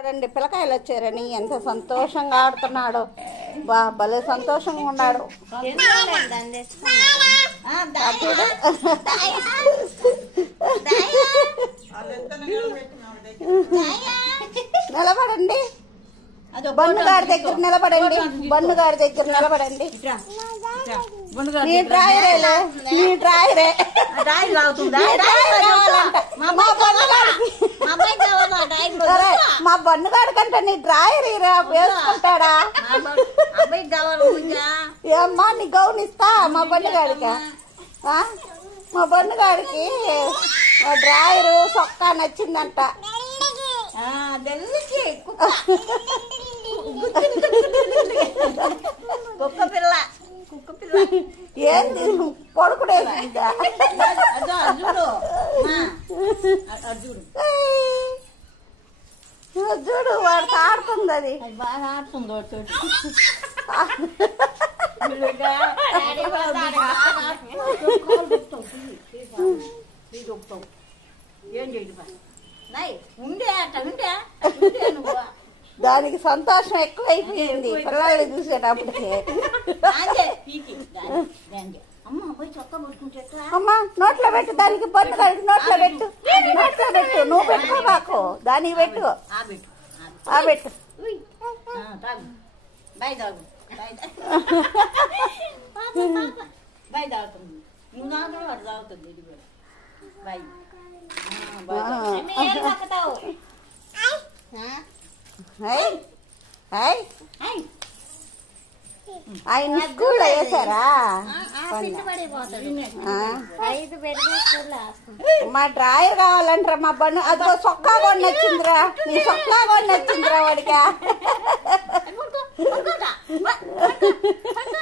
చూడండి పిల్లకాయలు వచ్చారని ఎంత సంతోషంగా ఆడుతున్నాడు. భలే సంతోషంగా ఉన్నాడు. నిలబడండి, బన్నుగారి దగ్గర నిలబడండి, బన్నుగారి దగ్గర నిలబడండి. నీ డ్రాయరేలే, నీ డ్రాయరే మా బన్నుగాడి కంటే నీ డ్రాయర్ వేసుకుంటాడా? ఏమ్మా నీ గౌన్ ఇస్తా మా బన్నుగాడికి. మా బన్నుగాడికి డ్రాయరు సొక్కా నచ్చిందంట. కుక్క పిల్ల కుక్క పిల్ల ఏంది పడుకునేసిందా? చూడు వాడికి ఆడుతుంది, అది బాగా ఆడుతుంది. ఏం చేయదు ఉండే అట్ట ఉండే నువ్వు. దానికి సంతోషం ఎక్కువైపోయింది పిల్లల్ని చూసేటప్పటికి. అమ్మా నోట్లో పెట్టు, దానికి బన్ను కలిసి నోట్లో పెట్టు, నోట్లో పెట్టు. నువ్వు పెట్టుకోబాకు, దానికి పెట్టు. పెట్టు బాయ్ తాగు బాయ్ తాగుతుంది. నువ్వు తాగుతావు వాడు తాగుతుంది. ఇది కూడా బాయ్ ఆయన స్కూల్లో వేసారా? మా డ్రాయర్ కావాలంటారా? మా బన్ను అదో సొక్కా కూడా నచ్చిందిరా, నీ సొక్కా కూడా నచ్చిందిరా వాడికా.